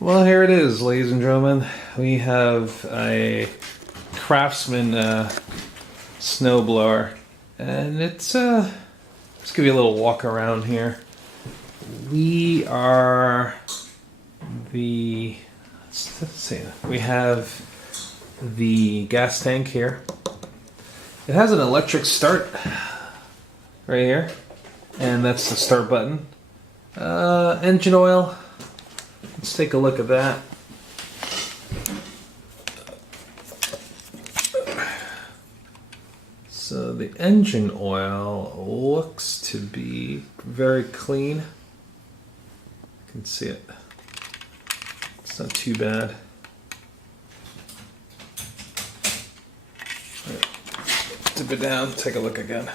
Well, here it is, ladies and gentlemen. We have a Craftsman snowblower, and let's give you a little walk around here. We are we have the gas tank here. It has an electric start right here, and that's the start button. Engine oil. Let's take a look at that. So the engine oil looks to be very clean. You can see it. It's not too bad. Right. Dip it down, take a look again.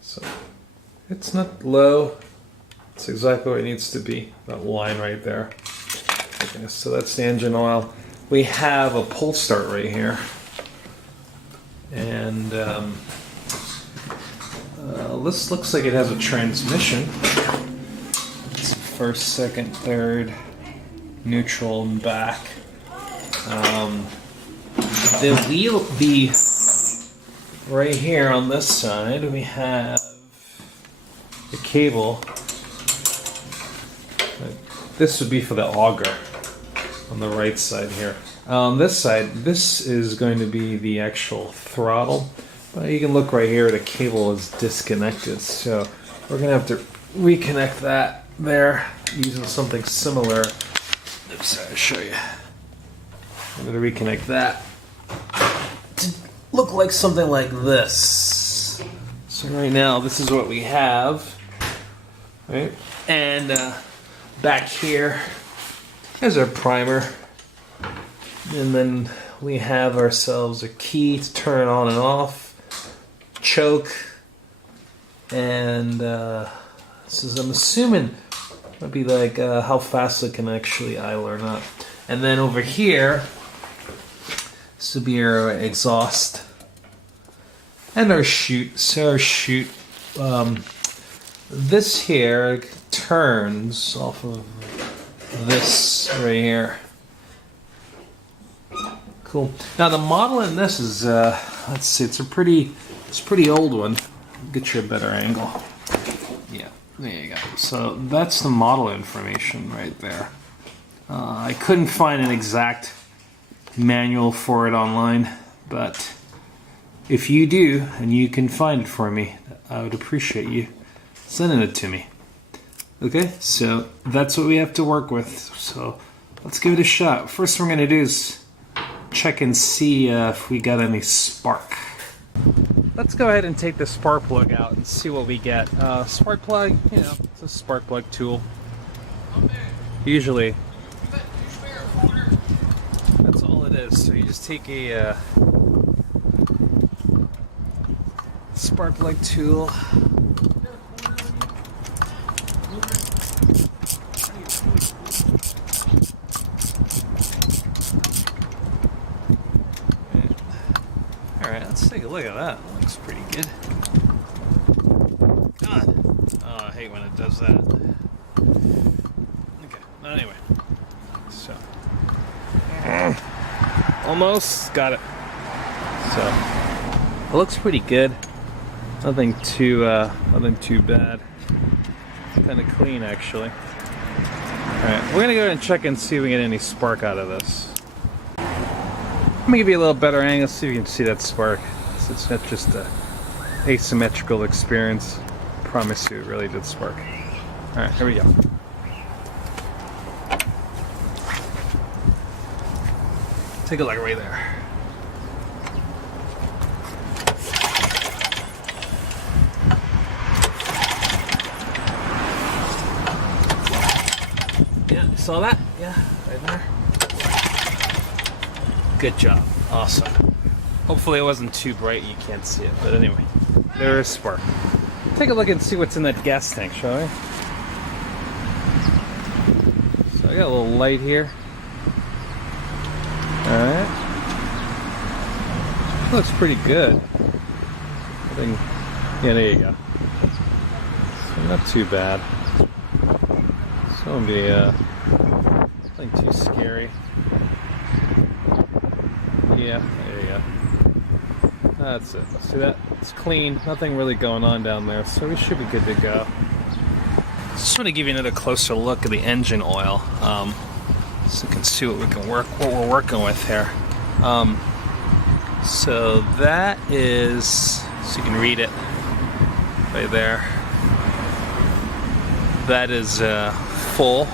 So it's not low. It's exactly where it needs to be. That line right there. Okay, so that's the engine oil. We have a pull start right here. And this looks like it has a transmission. It's first, second, third, neutral, and back. The wheel, right here on this side, we have the cable. This would be for the auger on the right side here. On this side, this is going to be the actual throttle. But you can look right here, the cable is disconnected. So we're going to have to reconnect that there using something similar. Oops, I'll show you. I'm going to reconnect that to look like something like this. So right now, this is what we have. Right? And back here, there's our primer. And then we have ourselves a key to turn it on and off. Choke. And this is, I'm assuming, might be like how fast it can actually idle or not. And then over here, this would be our exhaust. And our chute. So our chute, this here turns off of this right here. Cool. Now the model in this is, let's see, it's a pretty old one. Get you a better angle. Yeah, there you go. So that's the model information right there. I couldn't find an exact manual for it online, but if you do and you can find it for me, I would appreciate you sending it to me. Okay, so that's what we have to work with. So let's give it a shot. First thing we're going to do is check and see if we got any spark. Let's go ahead and take the spark plug out and see what we get. Spark plug, you know, it's a spark plug tool. Usually, that's all it is. So you just take a spark plug tool. Alright, let's take a look at that. That looks pretty good. God. Oh, I hate when it does that. Okay, anyway. So. Almost got it. So. It looks pretty good. Nothing too bad. Kind of clean, actually. Alright, we're gonna go ahead and check and see if we get any spark out of this. Let me give you a little better angle, see if you can see that spark. So it's not just a asymmetrical experience. I promise you, it really did spark. Alright, here we go. Take a look right there. Yeah, you saw that? Yeah, right there. Good job. Awesome. Hopefully it wasn't too bright and you can't see it, but anyway, there is spark. Take a look and see what's in that gas tank, shall we? So I got a little light here. Alright. Looks pretty good. Yeah, there you go. So Not too bad. So it'll be nothing too scary. Yeah, there you go. That's it. See that? It's clean. Nothing really going on down there, so we should be good to go. Just want to give you another closer look at the engine oil, so you can see what we're working with here. So that is, so you can read it right there. That is full,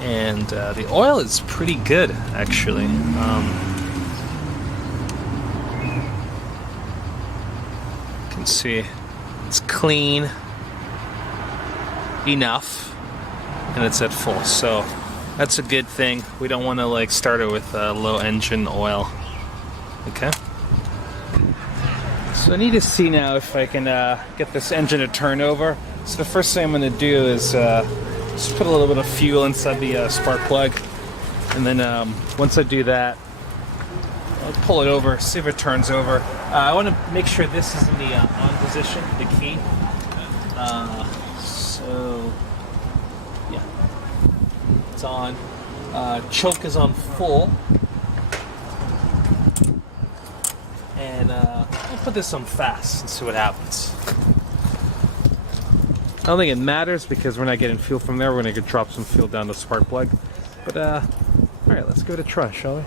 and the oil is pretty good actually. You can see it's clean enough, and it's at full, so that's a good thing. We don't want to like start it with low engine oil. Okay. So I need to see now if I can get this engine to turn over. So the first thing I'm going to do is just put a little bit of fuel inside the spark plug, and then once I do that, I'll pull it over, see if it turns over. I want to make sure this is in the on position, the key. So yeah, it's on. Choke is on full, and I'll put this on fast and see what happens. I don't think it matters because we're not getting fuel from there. We're going to drop some fuel down the spark plug. But alright, let's give it a try, shall we?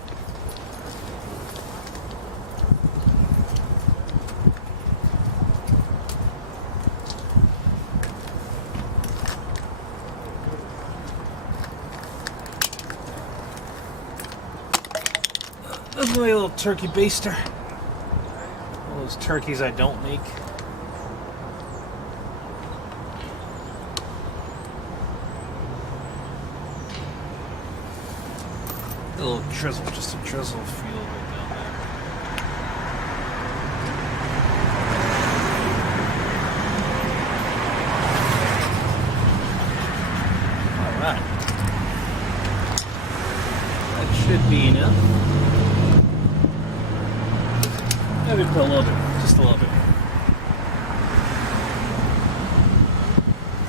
That's my little turkey baster. All those turkeys I don't make. A little drizzle, just a drizzle of fuel right down there. Alright. That should be enough. Maybe put a little bit, just a little bit.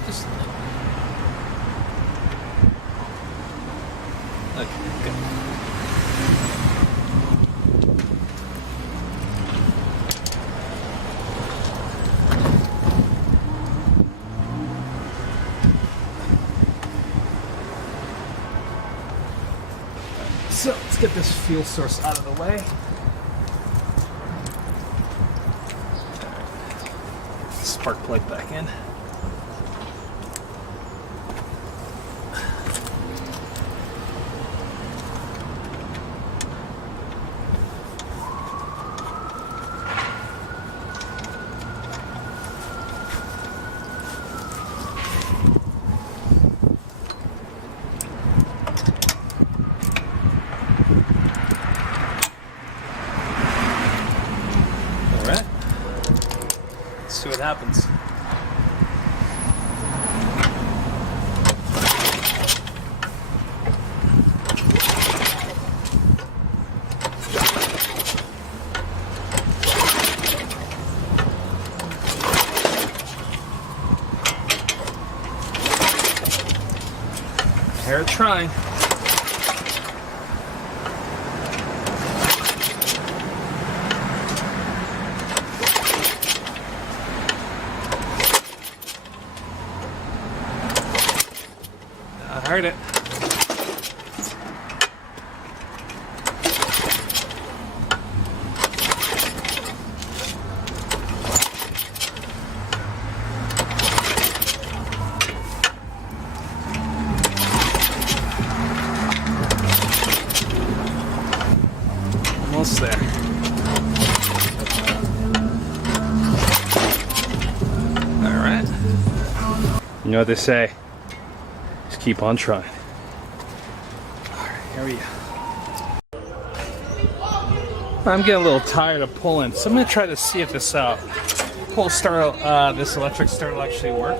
Just a little. Okay, good. So let's get this fuel source out of the way. Spark plug back in. See what happens. Hair trying. I heard it. Almost there. All right. You know what they say. Just keep on trying. Alright, here we go. I'm getting a little tired of pulling, so I'm going to try to see if this this electric start will actually work.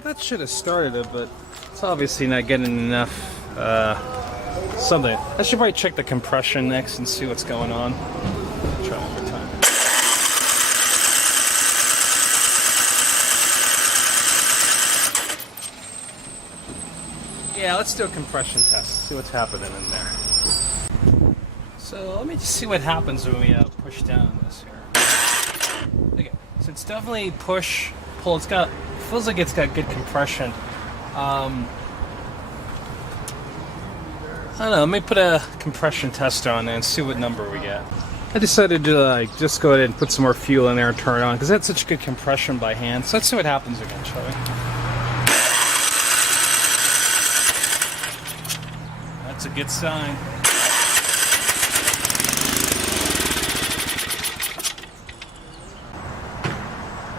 So that should have started it, but it's obviously not getting enough something. I should probably check the compression next and see what's going on. Try one more time. Yeah, let's do a compression test. See what's happening in there. So let me just see what happens when we push down on this here. Okay, so it's definitely push, pull. It feels like it's got good compression. I don't know, let me put a compression tester on there and see what number we get. I decided to just go ahead and put some more fuel in there and turn it on because that's such good compression by hand. So let's see what happens again, shall we? That's a good sign.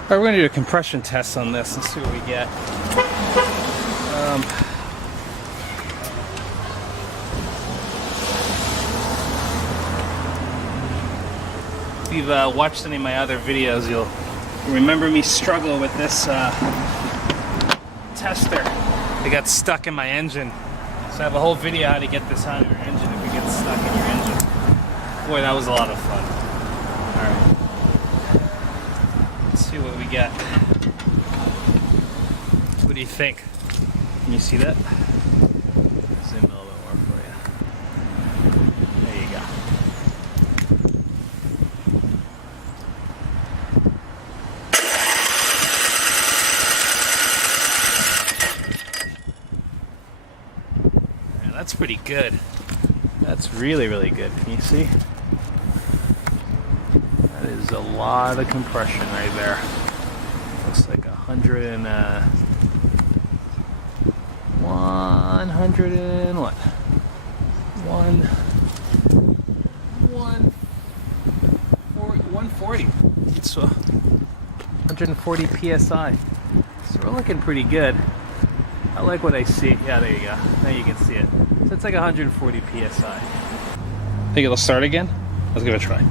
Alright, we're going to do a compression test on this and see what we get. If you've watched any of my other videos, you'll remember me struggle with this tester. It got stuck in my engine. So I have a whole video how to get this out of your engine if it gets stuck in your engine. Boy, that was a lot of fun. Alright. Let's see what we get. What do you think? Can you see that? Zoom a little bit more for you. There you go. Yeah, that's pretty good. That's really, really good. Can you see? That is a lot of compression right there. Looks like 100 and 100 and what? 140. It's 140 PSI. So we're looking pretty good. I like what I see. Yeah, there you go. Now you can see it. So it's like 140 PSI. Think it'll start again? Let's give it a try.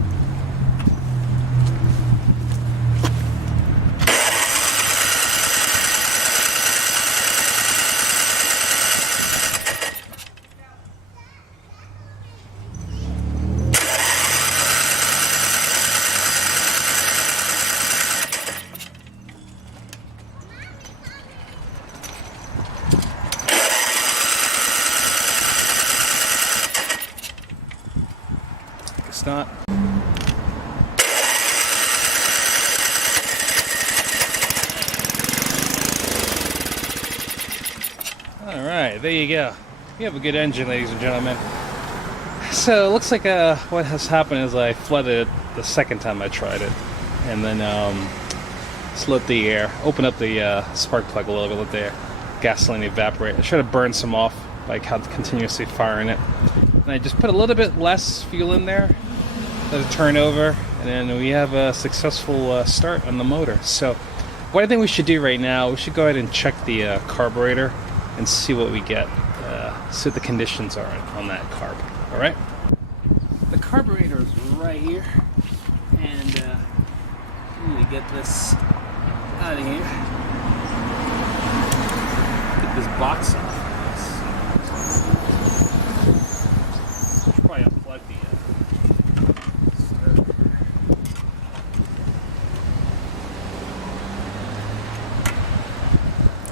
It's not. All right, there you go. You have a good engine, ladies and gentlemen. So it looks like what has happened is I flooded it the second time I tried it, and then let the air, open up the spark plug a little bit, let the gasoline evaporate. I should have burned some off by continuously firing it. And I just put a little bit less fuel in there, let it turn over, and then we have a successful start on the motor. So what I think we should do right now, we should go ahead and check the carburetor and see what we get, see what the conditions are on that carb. All right? The carburetor is right here, and let me get this out of here. Get this box off. Should probably unplug the starter.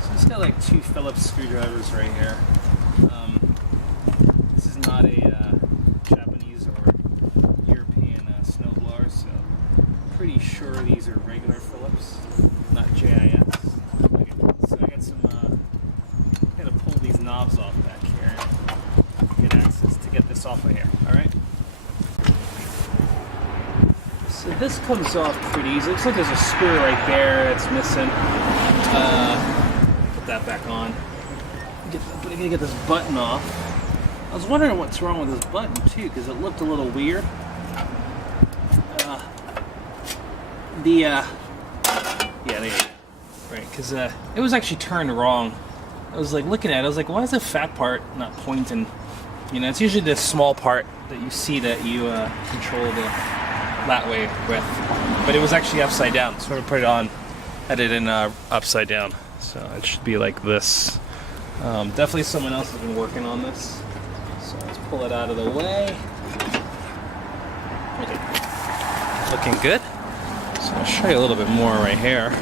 So it's got like 2 Phillips screwdrivers right here. This is not a Japanese or European snowblower, so I'm pretty sure these are regular Phillips, not JIS. Okay, so I got some, gotta pull these knobs off back here and get access to get this off of here, alright? So this comes off pretty easy. Looks like there's a screw right there that's missing. Put that back on. But I gotta get this button off. I was wondering what's wrong with this button too, because it looked a little weird. Yeah, there you go. Right, because it was actually turned wrong. I was like looking at it, I was like, why is the fat part not pointing? You know, it's usually the small part that you see that you control the that way with. But it was actually upside down, so I put it on, had it in upside down. So it should be like this. Definitely someone else has been working on this. So let's pull it out of the way. Okay. Looking good. So I'll show you a little bit more right here.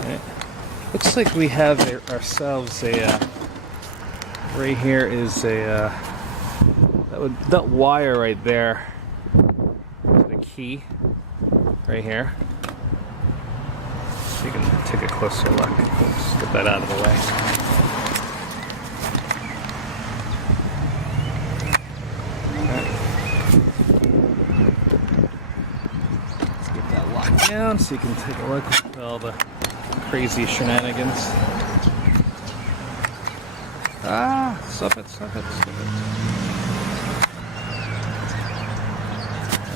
Okay. Looks like we have ourselves a, right here is a, that wire right there, the key, right here. So you can take a closer look. Just get that out of the way. Let's get that locked down so you can take a look at all the crazy shenanigans. Ah, stop it, stop it, stop it.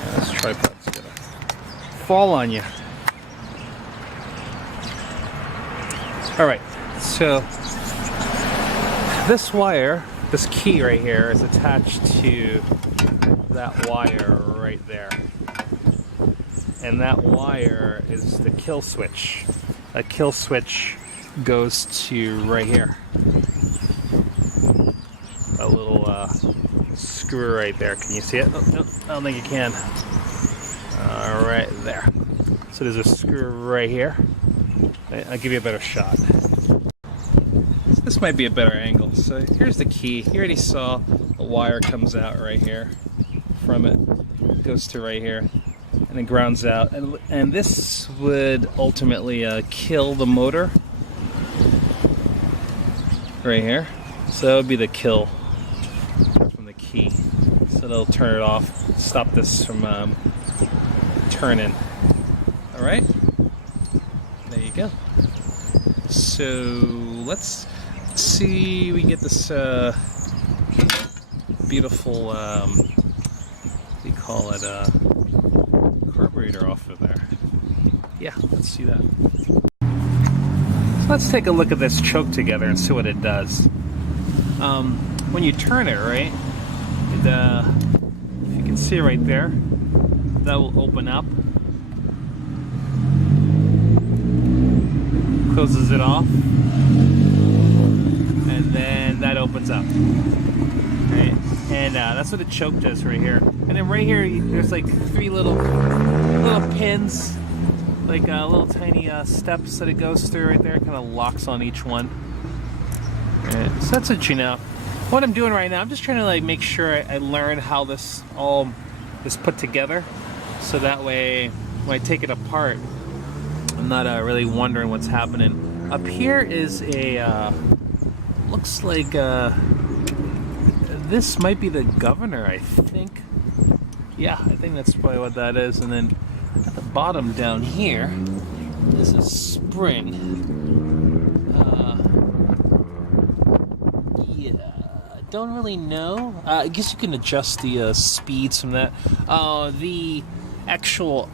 Yeah, this tripod's gonna fall on you. Alright, so this wire, this key right here is attached to that wire right there. And that wire is the kill switch. That kill switch goes to right here. A little screw right there. Can you see it? Oh, no, I don't think you can. Right there. So there's a screw right here. I'll give you a better shot. So this might be a better angle. So here's the key. You already saw the wire comes out right here from it. Goes to right here. And it grounds out. And this would ultimately kill the motor. Right here. So that would be the kill from the key. So that'll turn it off. Stop this from turning. Alright? There you go. So let's see if we can get this beautiful, what do you call it, carburetor off of there. Yeah, let's see that. So let's take a look at this choke together and see what it does. When you turn it, right, if you can see right there, that will open up. Closes it off, and then that opens up, right? And that's what the choke does right here. And then right here, there's like 3 little pins, like little tiny steps that it goes through right there. Kind of locks on each one. Right. So that's what you know. What I'm doing right now, I'm just trying to like make sure I learn how this all is put together, so that way when I take it apart, I'm not really wondering what's happening. Up here is a, looks like this might be the governor, I think. Yeah, I think that's probably what that is. And then at the bottom down here is a spring. Yeah, I don't really know. I guess you can adjust the speeds from that. The actual...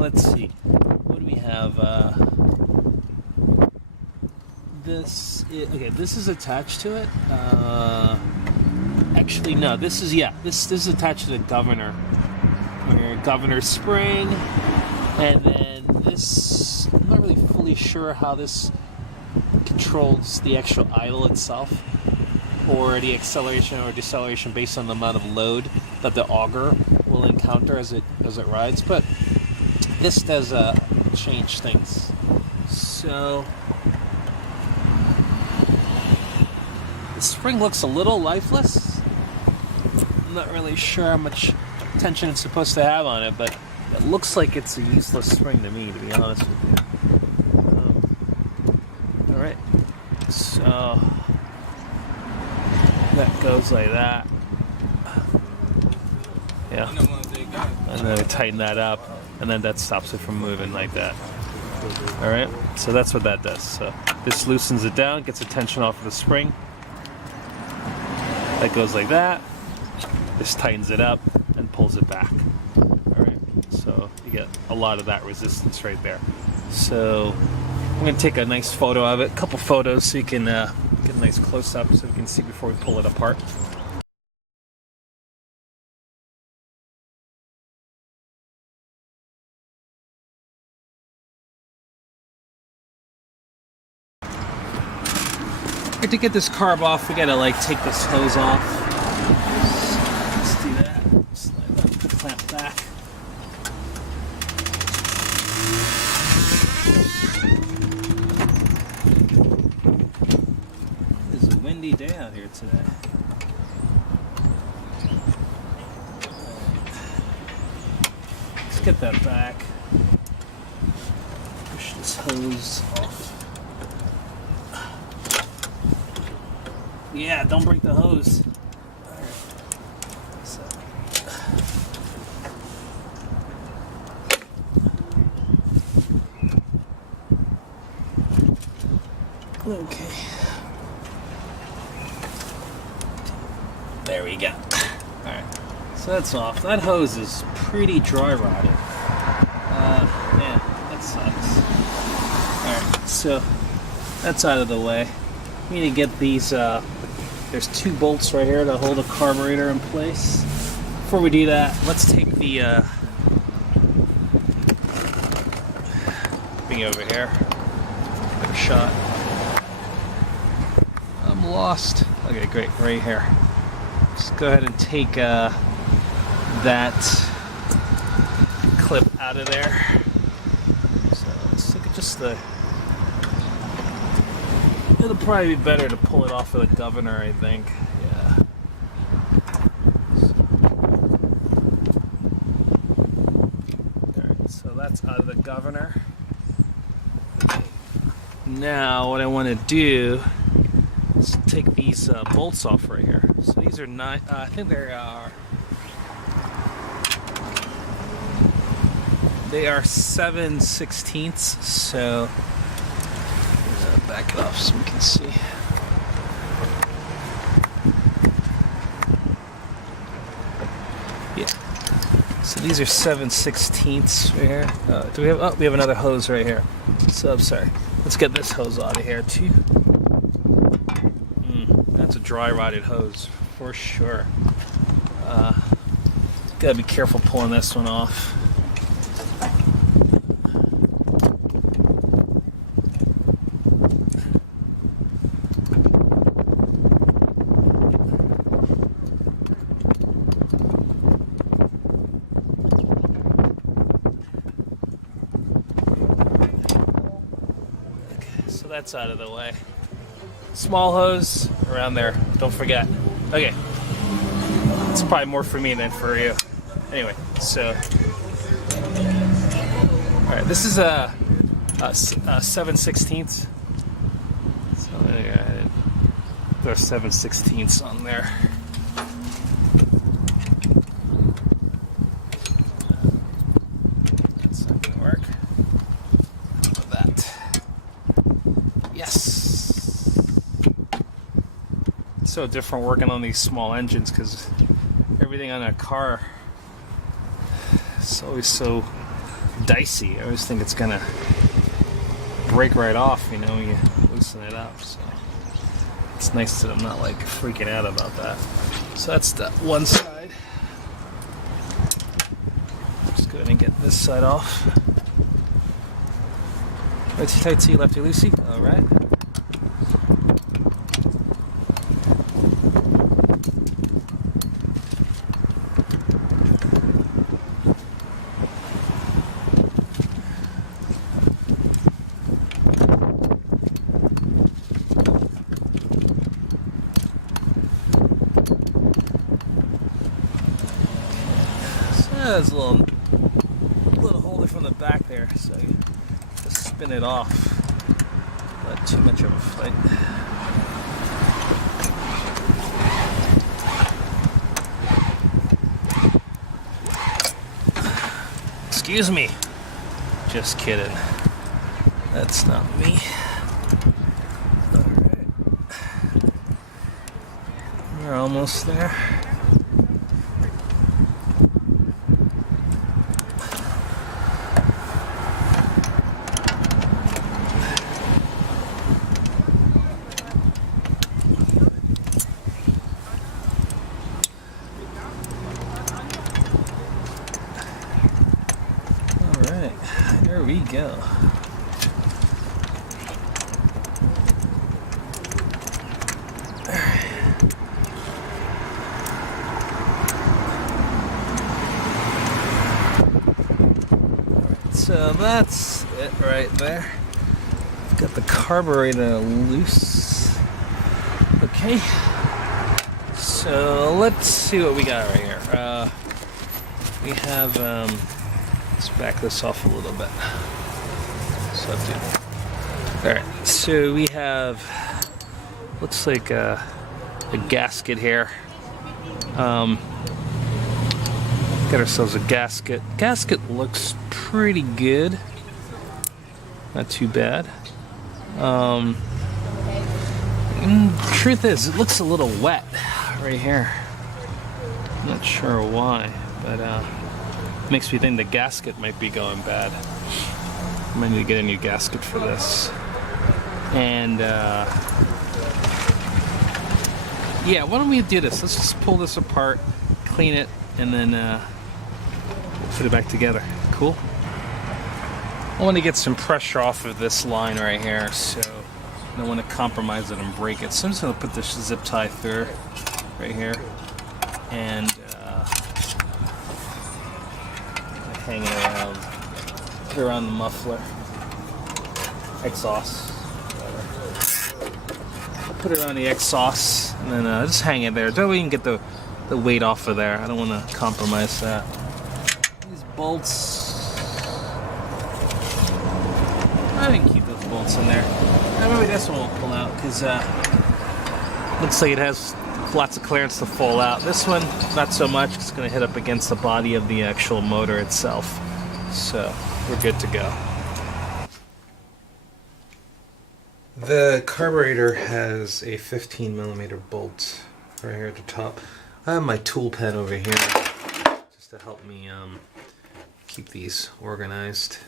let's see. What do we have? This is attached to it. Actually, no. This is this is attached to the governor. Governor spring, and then this. I'm not really fully sure how this controls the actual idle itself, or the acceleration or deceleration based on the amount of load that the auger will encounter as it rides, but this does change things. So the spring looks a little lifeless. I'm not really sure how much tension it's supposed to have on it, but it looks like it's a useless spring to me, to be honest with you. Alright, so that goes like that. Yeah. And then we tighten that up, and then that stops it from moving like that. Alright, so that's what that does. So this loosens it down, gets the tension off of the spring. That goes like that. This tightens it up and pulls it back. Alright, so you get a lot of that resistance right there. So I'm going to take a nice photo of it, a couple photos so you can get a nice close-up so you can see before we pull it apart. Right, to get this carb off, we gotta like take this hose off. Let's do that. Slide that clamp back. It's a windy day out here today. Let's get that back. Push this hose off. Yeah, don't break the hose. Alright. So. Okay. There we go. Alright. So that's off. That hose is pretty dry rotted. Yeah, that sucks. Alright, so that's out of the way. We need to get these, there's 2 bolts right here to hold the carburetor in place. Before we do that, let's take the, thing over here. Better shot. I'm lost. Okay, great, right here. Just go ahead and take, that clip out of there. So let's look at just the... It'll probably be better to pull it off with a governor, I think. Yeah. Alright, so that's out of the governor. Now, what I want to do is take these bolts off right here. So these are not, I think they are 7/16, so back it off so we can see. Yeah. So these are 7/16 right here. Do we have? Oh, we have another hose right here. So I'm sorry. Let's get this hose out of here too. That's a dry rotted hose for sure. Gotta be careful pulling this one off. So that's out of the way. Small hose around there, don't forget. Okay, it's probably more for me than for you. Anyway, so all right, this is a 7/16. So there's 7/16 on there. That's not gonna work. How about that? Yes. It's so different working on these small engines because everything on a car is always so dicey. I always think it's gonna break right off, you know, when you loosen it up. So it's nice that I'm not like freaking out about that. So that's the one side. Just go ahead and get this side off. Righty tighty, lefty loosey. All right. There's a little holder from the back there, so you just spin it off. Not too much of a fight. Excuse me. Just kidding. That's not me. Alright. We're almost there. There we go. So that's it right there. I've got the carburetor loose. Okay. So let's see what we got right here. We have, let's back this off a little bit. Alright, so we have, looks like a gasket here. Got ourselves a gasket. Gasket looks pretty good. Not too bad. Truth is, it looks a little wet right here. I'm not sure why, but makes me think the gasket might be going bad. I might need to get a new gasket for this. And yeah, why don't we do this? Let's just pull this apart, clean it, and then we'll put it back together. Cool? I want to get some pressure off of this line right here, so I don't want to compromise it and break it. So I'm just going to put this zip tie through right here and hang it around, put it around the muffler, exhaust, whatever. I'll put it on the exhaust and then just hang it there. That way you can get the weight off of there. I don't want to compromise that. These bolts, I can keep those bolts in there. Maybe this one won't pull out because looks like it has lots of clearance to fall out. This one, not so much. It's going to hit up against the body of the actual motor itself. So we're good to go. The carburetor has a 15mm bolt right here at the top. I have my tool pen over here just to help me keep these organized.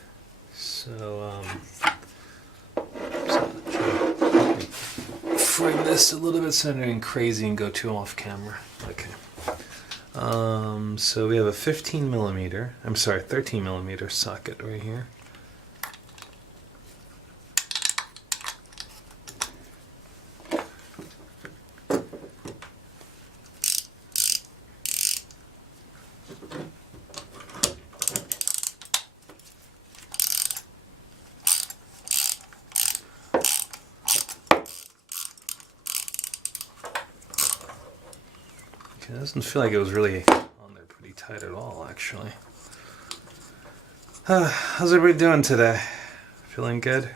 So, frame this a little bit so I'm going crazy and go too off camera. Okay. So we have a 13mm socket right here. It doesn't feel like it was really on there pretty tight at all, actually. How's everybody doing today? Feeling good?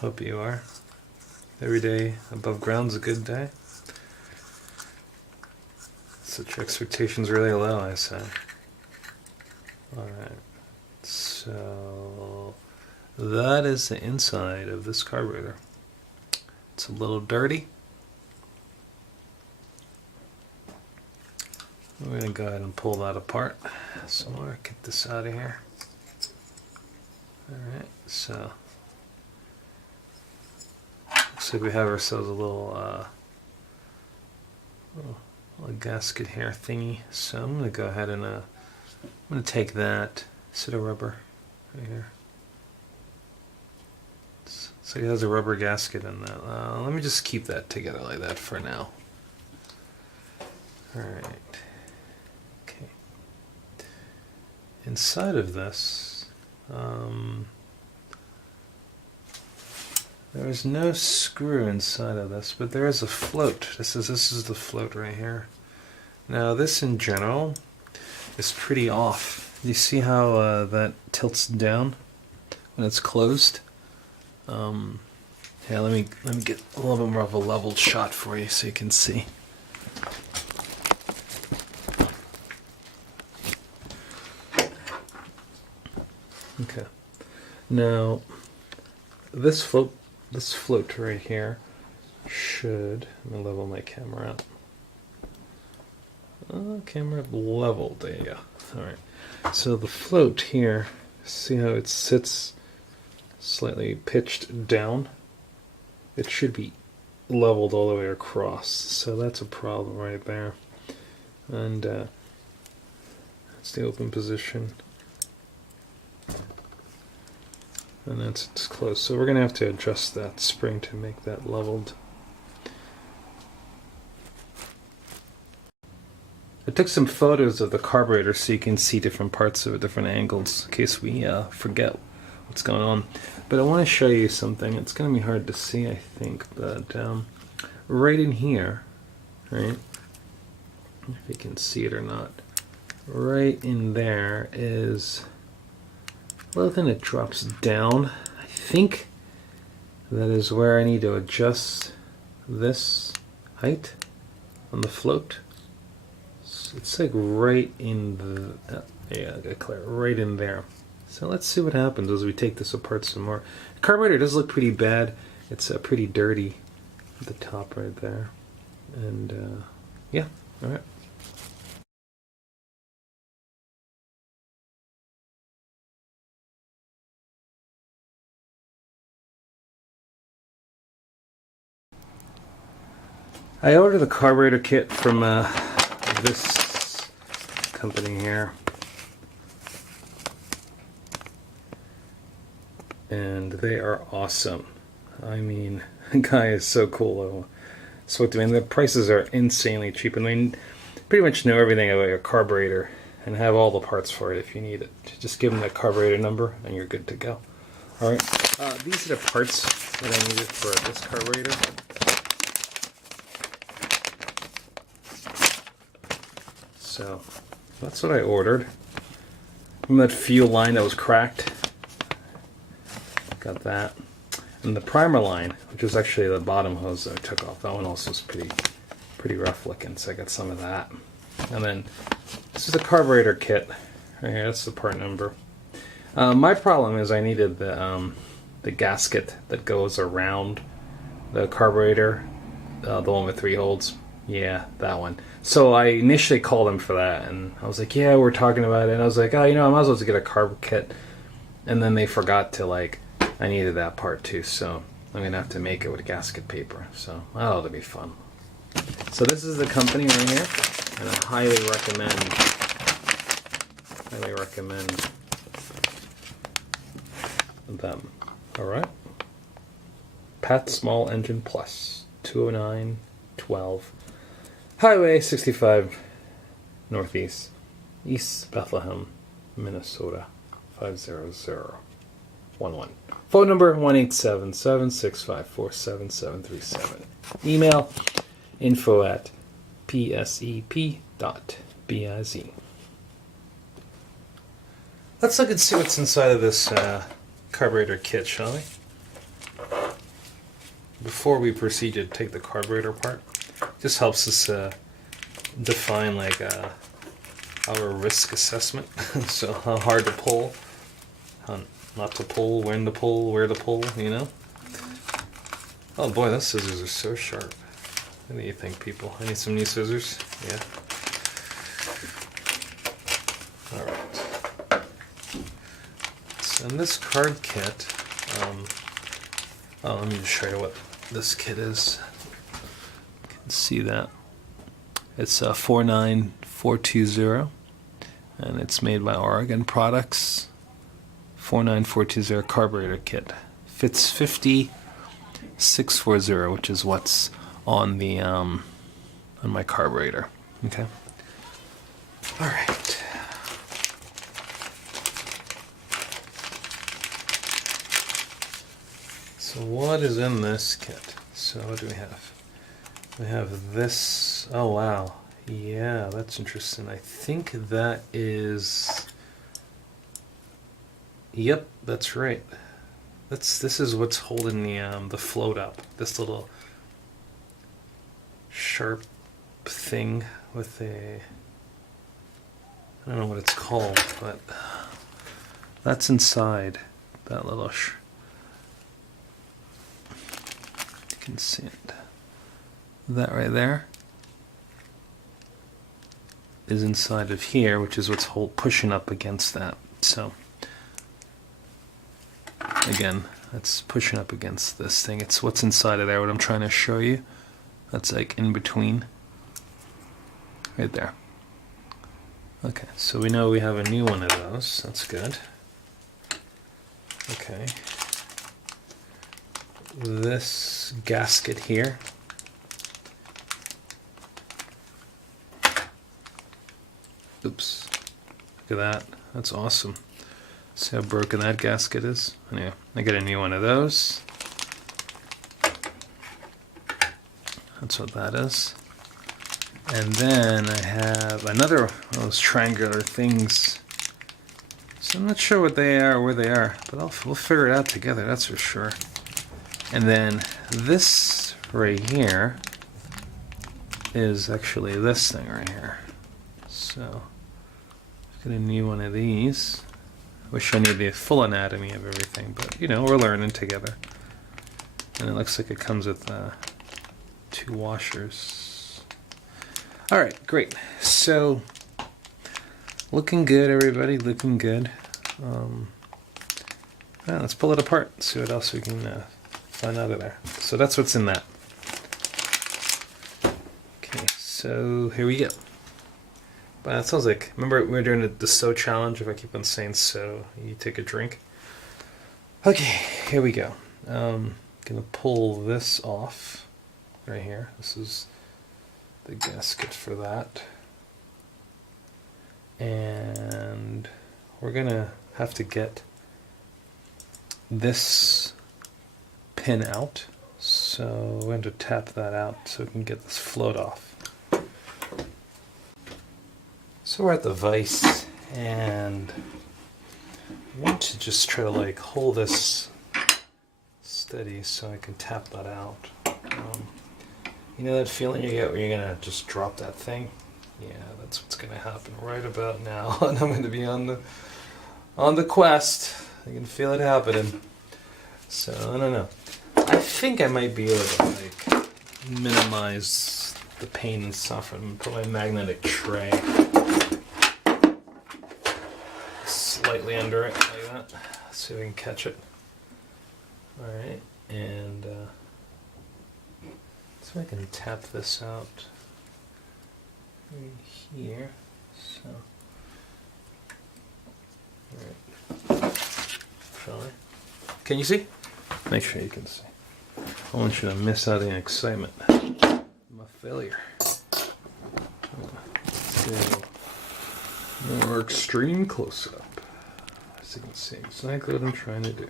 Hope you are. Every day above ground's a good day. Set your expectations really low, I say. Alright, so that is the inside of this carburetor. It's a little dirty. We're going to go ahead and pull that apart. So I'm going to get this out of here. Alright, so looks like we have ourselves a little gasket hair thingy. So I'm going to go ahead and I'm going to take that, set of rubber right here. So it has a rubber gasket in that. Let me just keep that together like that for now. Alright. Inside of this, there is no screw inside of this, but there is a float. This is the float right here. Now this in general is pretty off. You see how that tilts down when it's closed? Yeah, let me get a little bit more of a leveled shot for you so you can see. Okay. Now, this float right here should. Let me level my camera out. Camera leveled. There you go. All right. So the float here. See how it sits slightly pitched down? It should be leveled all the way across. So that's a problem right there. And that's the open position. And that's close. So we're going to have to adjust that spring to make that leveled. I took some photos of the carburetor so you can see different parts of it, different angles, in case we forget what's going on. But I want to show you something. It's going to be hard to see, I think, but right in here, right, if you can see it or not, right in there is a little thing that drops down. I think that is where I need to adjust this height on the float. It's like right in the, yeah, I got clear, right in there. So let's see what happens as we take this apart some more. The carburetor does look pretty bad. It's pretty dirty at the top right there. And yeah, all right. I ordered the carburetor kit from this company here, and they are awesome. I mean, the guy is so cool. So I mean, the prices are insanely cheap, and they pretty much know everything about your carburetor and have all the parts for it if you need it. Just give them the carburetor number, and you're good to go. All right, these are the parts that I needed for this carburetor. So that's what I ordered. Remember that fuel line that was cracked? Got that. And the primer line, which was actually the bottom hose that I took off. That one also was pretty rough looking, so I got some of that. And then this is the carburetor kit. Right here, that's the part number. My problem is I needed the gasket that goes around the carburetor, the one with 3 holes. Yeah, that one. So I initially called them for that, and I was like, yeah, we're talking about it. And I was like, oh, you know, I might as well just get a carb kit. And then they forgot to, like, I needed that part too, so I'm going to have to make it with gasket paper. So that'll be fun. So this is the company right here, and I highly recommend them. Alright. Pat Small Engine Plus, 20912. Highway 65 Northeast, East Bethlehem, Minnesota, 50011. Phone number 1-877-654-7737. Email info@psep.biz. Let's look and see what's inside of this carburetor kit, shall we? Before we proceed to take the carburetor apart. Just helps us define like our risk assessment. So how hard to pull, how not to pull, when to pull, where to pull, you know. Oh boy, those scissors are so sharp. What do you think, people? I need some new scissors. Yeah. All right. So in this card kit, let me just show you what this kit is. See that it's 49420, and it's made by Oregon Products. 49420 carburetor kit fits 50640, which is what's on the on my carburetor. Okay. All right. So what is in this kit? So what do we have? We have this. Oh wow, yeah, that's interesting. I think that is. Yep, that's right. This is what's holding the float up. This little sharp thing with a. I don't know what it's called, but that's inside that little. You can see it. That right there is inside of here, which is what's pushing up against that. So again, that's pushing up against this thing. It's what's inside of there, what I'm trying to show you. That's like in between. Right there. Okay, so we know we have a new one of those. That's good. Okay. This gasket here Oops. Look at that. That's awesome. See how broken that gasket is? Anyway, I got a new one of those. That's what that is. And then I have another one of those triangular things. So I'm not sure what they are or where they are, but we'll figure it out together, that's for sure. And then this right here is actually this thing right here. So I've got a new one of these. Wish I knew the full anatomy of everything, but you know, we're learning together. And it looks like it comes with 2 washers. Alright, great. So, looking good, everybody, looking good. Let's pull it apart, see what else we can find out of there. So that's what's in that. Okay, so here we go. But that sounds like, remember we were doing the so challenge? If I keep on saying so, you take a drink. Okay, here we go. Gonna pull this off right here. This is the gasket for that. And we're gonna have to get this pin out. So we're going to tap that out so we can get this float off. So we're at the vise, and I want to just try to like hold this steady so I can tap that out. You know that feeling you get when you're gonna just drop that thing? Yeah, that's what's gonna happen right about now. And I'm gonna be on the quest. I can feel it happening. So I don't know. I think I might be able to like minimize the pain and suffering. Put my magnetic tray slightly under it like that. See if we can catch it. Alright, and so I can tap this out right here. So, alright. Shall I? Can you see? Make sure you can see. I want you to miss out on the excitement. I'm a failure. So, more extreme close up. As you can see exactly what I'm trying to do.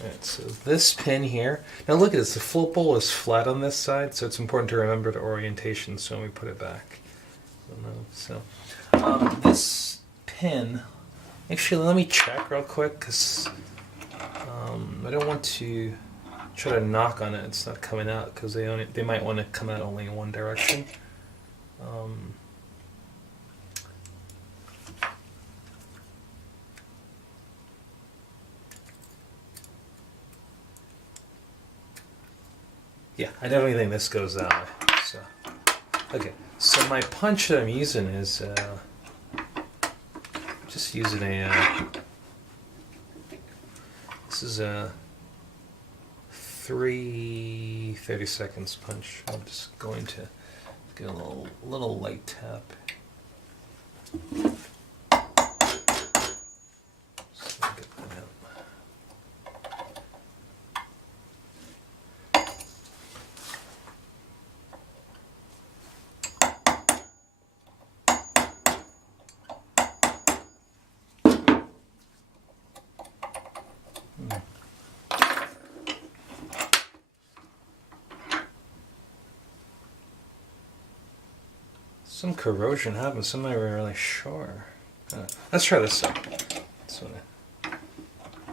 Alright, so this pin here. Now look at this, the float bowl is flat on this side, so it's important to remember the orientation so when we put it back. So, this pin, actually let me check real quick because I don't want to try to knock on it. It's not coming out because they might want to come out only in one direction. Yeah, I definitely think this goes that way. So, okay, so my punch that I'm using is just using this is a 3 30-seconds punch. I'm just going to get a little light tap. So get that out. Some corrosion happens, I'm not really sure. Let's try this out. So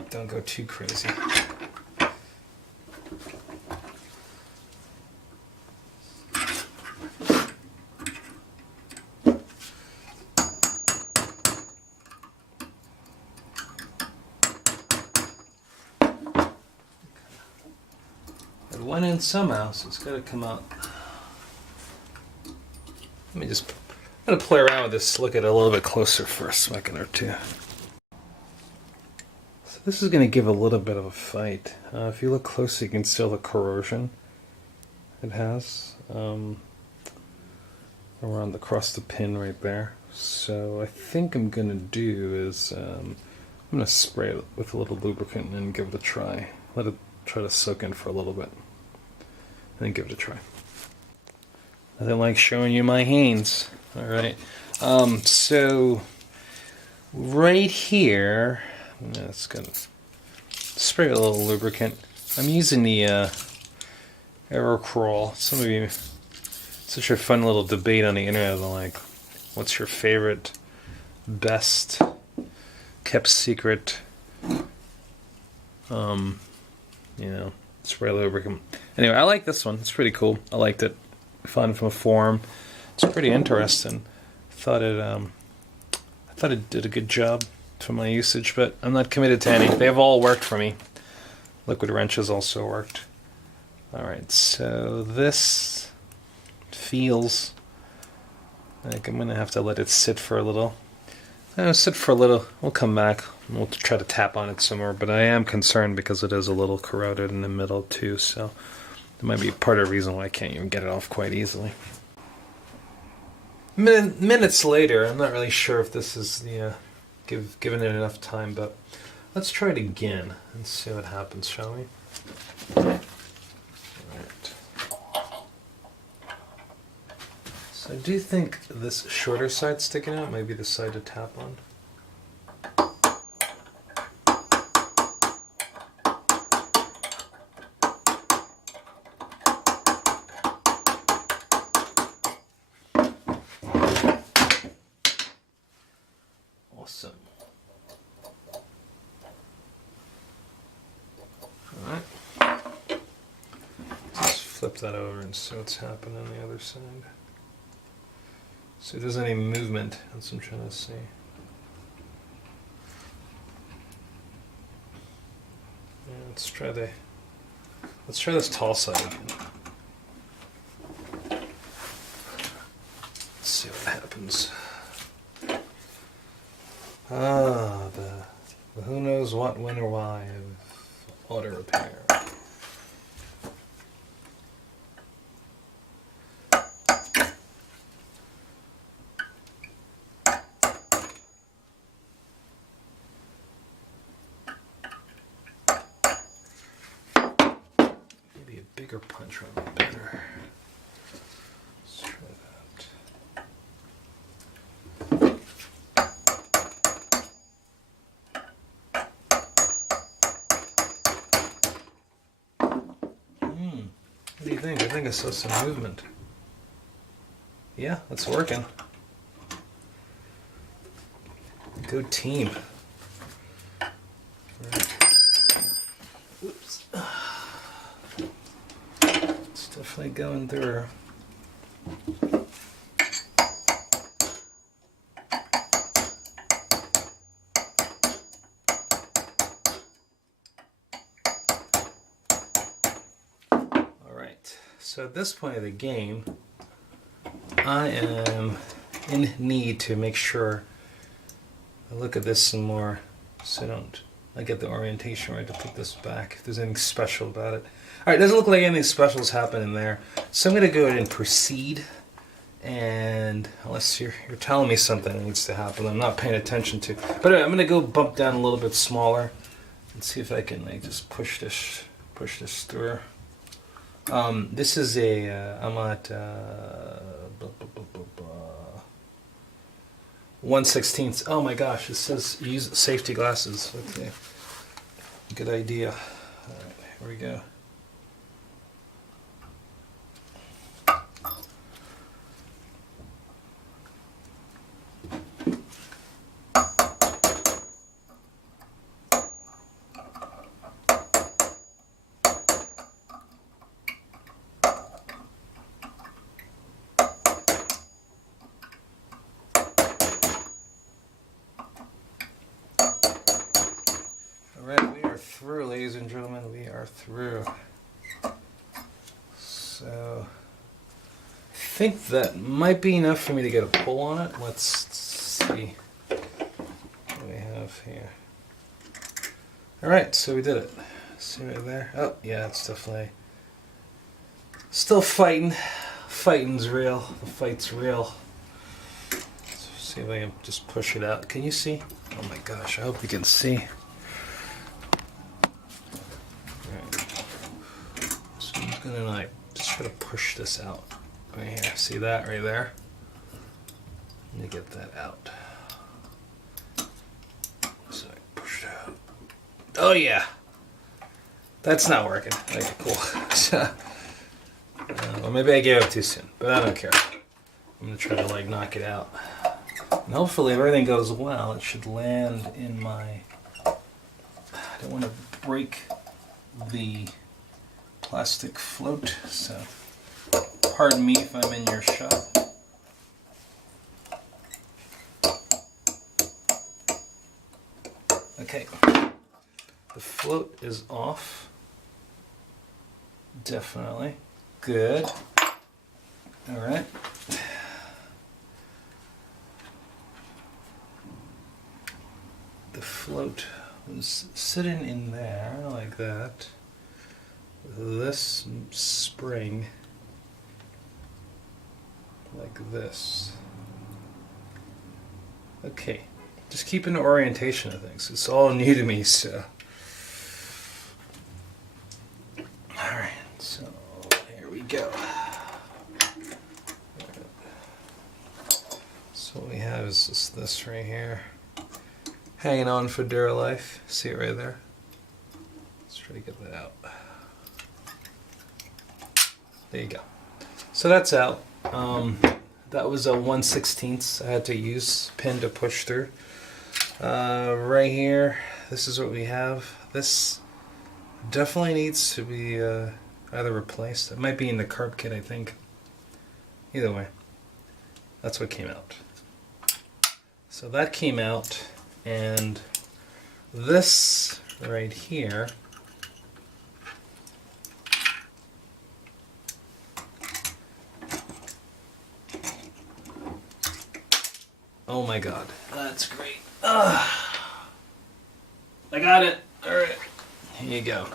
don't go too crazy. It went in somehow, so it's got to come out. Let me just, I'm going to play around with this, look at it a little bit closer for a second or two. So this is going to give a little bit of a fight. If you look closely, you can see all the corrosion it has around across the pin right there. So I think I'm going to do is, I'm going to spray it with a little lubricant and then give it a try. Let it try to soak in for a little bit. And then give it a try. Nothing like showing you my hands. All right. So right here, it's gonna spray a little lubricant. I'm using the Aerocrawl. Some of you, such a fun little debate on the internet. Like, what's your favorite, best kept secret? Spray lubricant. Anyway, I like this one. It's pretty cool. I liked it. Found it from a forum. It's pretty interesting. I thought it did a good job for my usage, but I'm not committed to any. They have all worked for me. Liquid wrenches also worked. Alright, so this feels like I'm going to have to let it sit for a little. Sit for a little. We'll come back. We'll try to tap on it some more, but I am concerned because it is a little corroded in the middle too, so that might be part of the reason why I can't even get it off quite easily. Minutes later, I'm not really sure if this is given it enough time, but let's try it again and see what happens, shall we? Alright. So I do think this shorter side sticking out might be the side to tap on. Awesome. Alright. Let's flip that over and see what's happening on the other side. See if there's any movement. That's what I'm trying to see. Yeah, let's try this tall side again. Let's see what happens. The who knows what, when, or why of auto repair. Maybe a bigger punch would be better. Let's try that. What do you think? I think I saw some movement. Yeah, that's working. Good team. Right. Oops. It's definitely going through. So at this point of the game, I am in need to make sure I look at this some more so I get the orientation right to put this back, if there's anything special about it. Alright, doesn't look like anything special is happening there. So I'm going to go ahead and proceed, and unless you're telling me something that needs to happen I'm not paying attention to. But anyway, I'm going to go bump down a little bit smaller and see if I can just push this through. This is I'm at 1/16. Oh my gosh, it says use safety glasses. Okay, good idea. All right, here we go. Alright, we are through, ladies and gentlemen. We are through. So, I think that might be enough for me to get a pull on it. Let's see what we have here. Alright, so we did it. See right there? Oh, yeah, it's definitely still fighting. Fighting's real. The fight's real. Let's see if I can just push it out. Can you see? Oh my gosh, I hope you can see. So I'm gonna just try to push this out. right here. See that right there? Let me get that out. So I push it out. Oh yeah, that's not working. Okay, cool. Well, maybe I gave up too soon, but I don't care. I'm gonna try to like knock it out. And hopefully, if everything goes well, it should land in my. I don't want to break the plastic float, so pardon me if I'm in your shop. Okay, the float is off. Definitely. Good. All right. The float was sitting in there like that. This spring like this. Okay, just keeping the orientation of things. It's all new to me, so. Alright, so here we go. So what we have is just this right here. Hanging on for dear life. See it right there? Let's try to get that out. There you go. So that's out. That was a 1/16. I had to use pin to push through. Right here, this is what we have. This definitely needs to be either replaced. It might be in the carb kit, I think. Either way, that's what came out. So that came out, and this right here oh my god, that's great. I got it. Alright, here you go.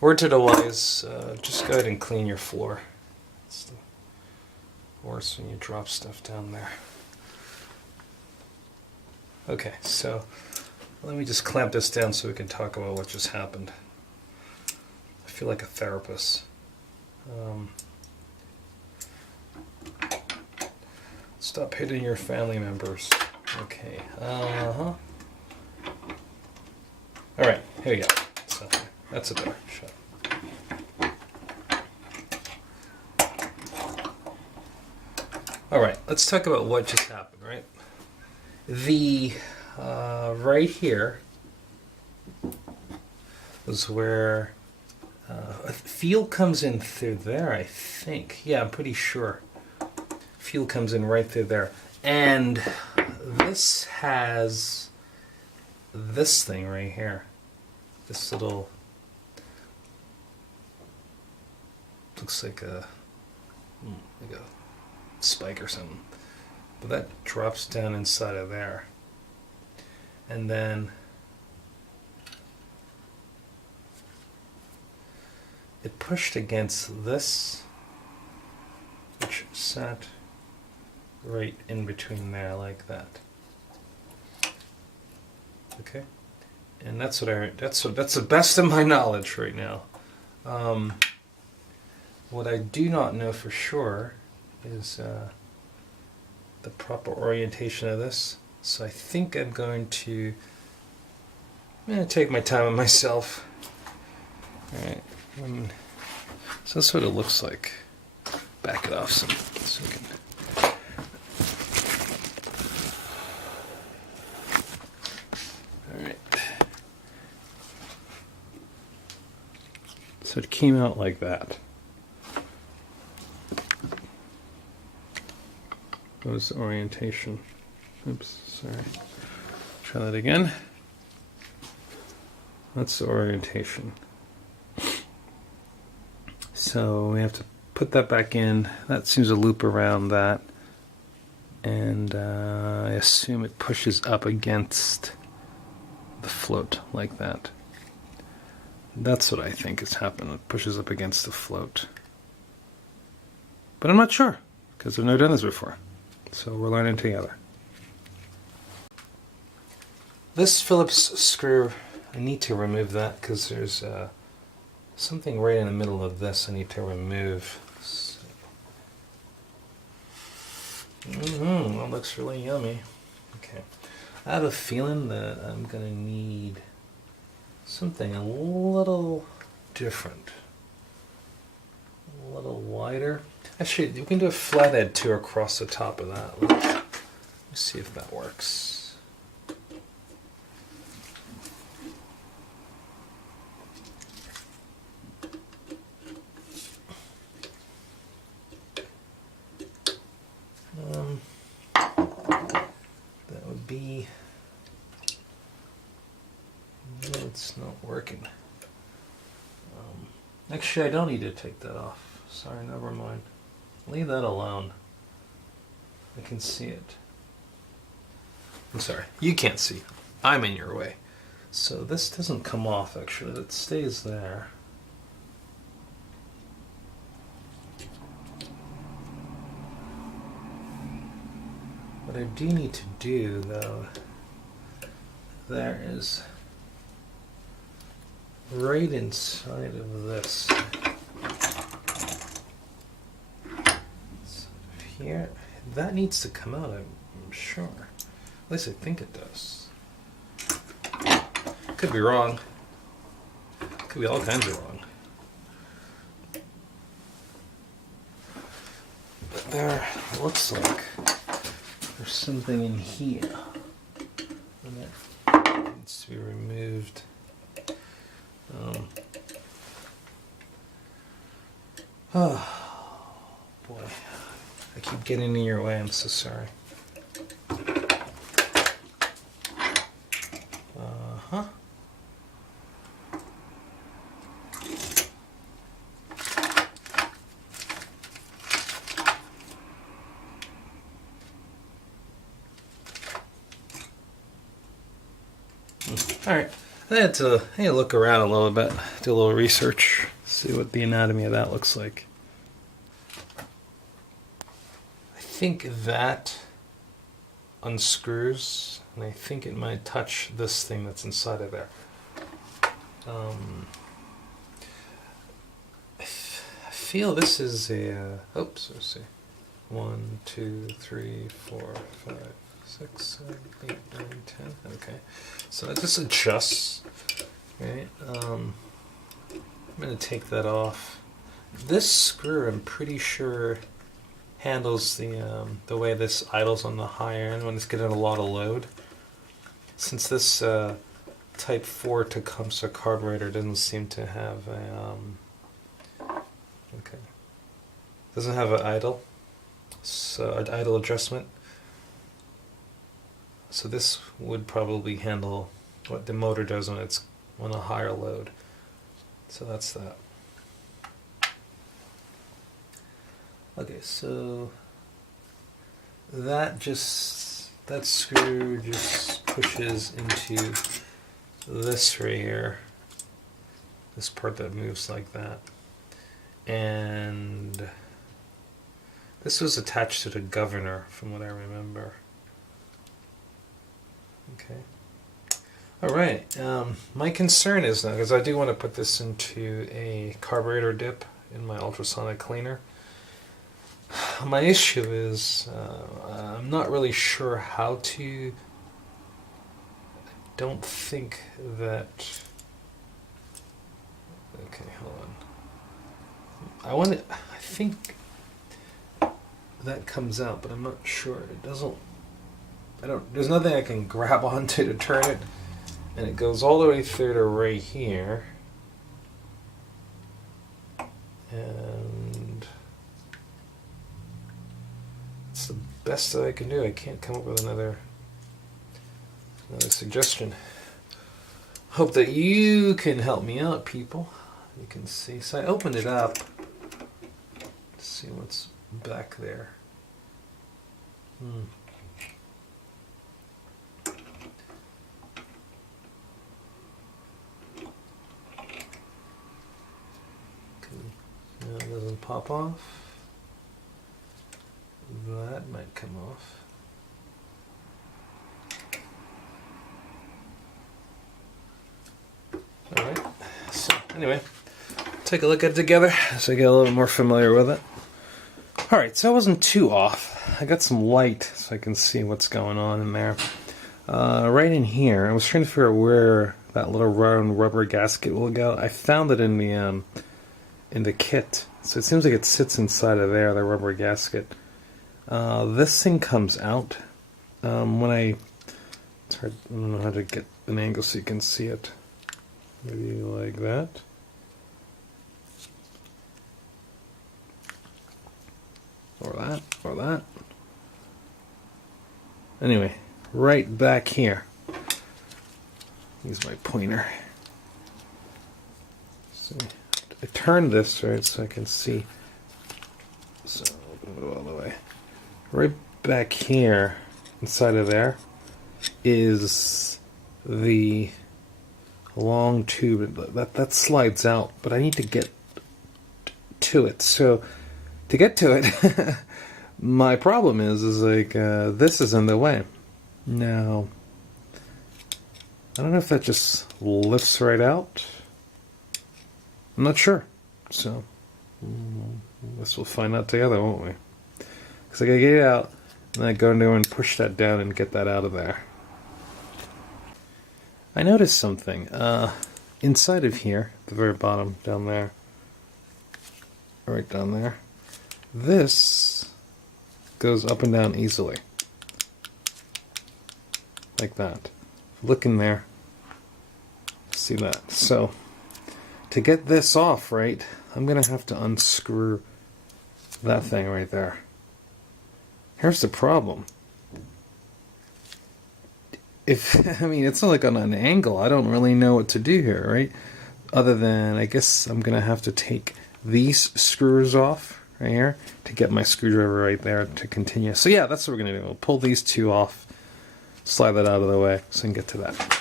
Word to the wise, just go ahead and clean your floor. It's the worst when you drop stuff down there. Okay, so let me just clamp this down so we can talk about what just happened. I feel like a therapist. Stop hitting your family members. Okay. Alright, here we go. So, that's a better shot. Alright, let's talk about what just happened, right? The right here was where fuel comes in through there, I think. Yeah, I'm pretty sure. Fuel comes in right through there. And this has this thing right here. This little, looks like a spike or something. But that drops down inside of there. And then it pushed against this, which sat right in between there like that. Okay, and that's what that's the best of my knowledge right now. What I do not know for sure is the proper orientation of this. So I think I'm going to take my time on myself. All right, so that's what it looks like. Back it off some so we can. So it came out like that. That was the orientation. Oops, sorry. Try that again. That's the orientation. So we have to put that back in. That seems to loop around that. And I assume it pushes up against the float like that. That's what I think has happened. It pushes up against the float. But I'm not sure, because I've never done this before. So we're learning together. This Phillips screw, I need to remove that because there's something right in the middle of this I need to remove. So That looks really yummy. Okay. I have a feeling that I'm going to need something a little different. A little wider. Actually, we can do a flathead too across the top of that. Let's see if that works. That would be... No, it's not working. Actually, I don't need to take that off. Sorry, never mind. Leave that alone. I can see it. I'm sorry, you can't see. I'm in your way. So this doesn't come off, actually. It stays there. What I do need to do, though, there is right inside of this. So here, that needs to come out, I'm sure. At least I think it does. Could be wrong. Could be all kinds of wrong. But there, it looks like there's something in here. And that needs to be removed. Oh boy, I keep getting in your way, I'm so sorry. Alright, I had to look around a little bit, do a little research, see what the anatomy of that looks like. I think that unscrews, and I think it might touch this thing that's inside of there. I feel this is a, oops, let's see. 1, 2, 3, 4, 5, 6, 7, 8, 9, 10. Okay, so that just adjusts. Right. I'm going to take that off. This screw, I'm pretty sure, handles the way this idles on the high end when it's getting a lot of load. Since this Type 4 Tecumseh carburetor doesn't seem to have a doesn't have an idle, so an idle adjustment. So this would probably handle what the motor does when it's on a higher load. So that's that. Okay, so that screw just pushes into this right here, this part that moves like that, and this was attached to the governor from what I remember. Okay. Alright, my concern is now, because I do want to put this into a carburetor dip in my ultrasonic cleaner. My issue is I'm not really sure how to. I don't think that. Okay, hold on. I think that comes out, but I'm not sure. It doesn't. There's nothing I can grab onto to turn it, and it goes all the way through to right here, and it's the best that I can do. I can't come up with another suggestion. Hope that you can help me out, people. You can see. So I opened it up to see what's back there. No, it doesn't pop off. That might come off. Alright, so anyway, take a look at it together so I get a little more familiar with it. Alright, so I wasn't too off. I got some light so I can see what's going on in there. Right in here, I was trying to figure out where that little round rubber gasket will go. I found it in the kit. So it seems like it sits inside of there, the rubber gasket. This thing comes out it's hard, I don't know how to get an angle so you can see it. Maybe like that. Or that, or that. Anyway, right back here. Use my pointer. See, I turn this right so I can see. So go all the way. Right back here, inside of there, is the long tube that slides out. But I need to get to it. So to get to it, my problem is like this is in the way. Now, I don't know if that just lifts right out. I'm not sure. So, I guess we'll find out together, won't we? Because I gotta get it out, and then I go in there and push that down and get that out of there. I noticed something. Inside of here, at the very bottom, down there, right down there, this goes up and down easily. Like that. Look in there. See that? So, to get this off, right, I'm going to have to unscrew that thing right there. Here's the problem. I mean, it's not like on an angle. I don't really know what to do here, right? Other than, I guess I'm going to have to take these screws off right here to get my screwdriver right there to continue. So yeah, that's what we're going to do. We'll pull these two off, slide that out of the way so we can get to that.